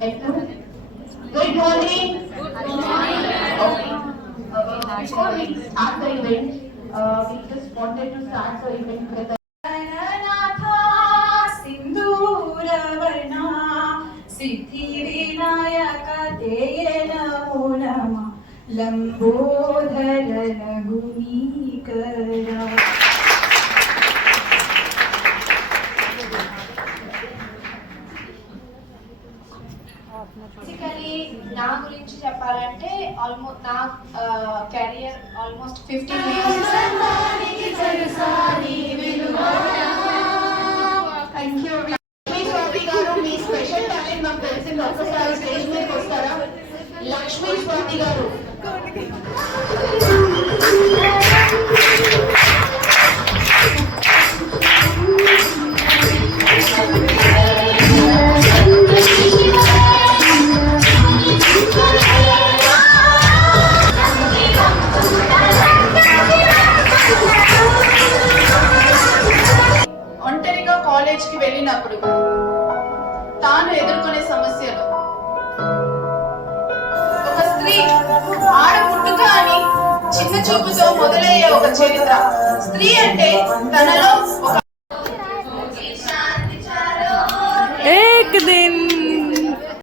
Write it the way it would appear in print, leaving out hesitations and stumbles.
Good morning. Good morning. Okay. Before we start the event, we just wanted to start the event with a लंबोदर लघुनीकरा basically నా గురించి చెప్పాలంటే almost నా career almost 15 years. Thank you. Lakshmi Swathi గారు మీ special talent మాకు తెలిసింది, ఒక్కసారి స్టేజ్ మీదకి వస్తారా? లక్ష్మీ స్వాతి గారు. ఒంటరిగా కాలేజ్కి వెళ్ళినప్పుడు తాను ఎదుర్కొనే సమస్యలు, ఒక స్త్రీ ఆడ పుట్టుక అని చిన్న చూపుతో మొదలయ్యే ఒక చరిత్ర. స్త్రీ అంటే తనలో ఒక एक दिन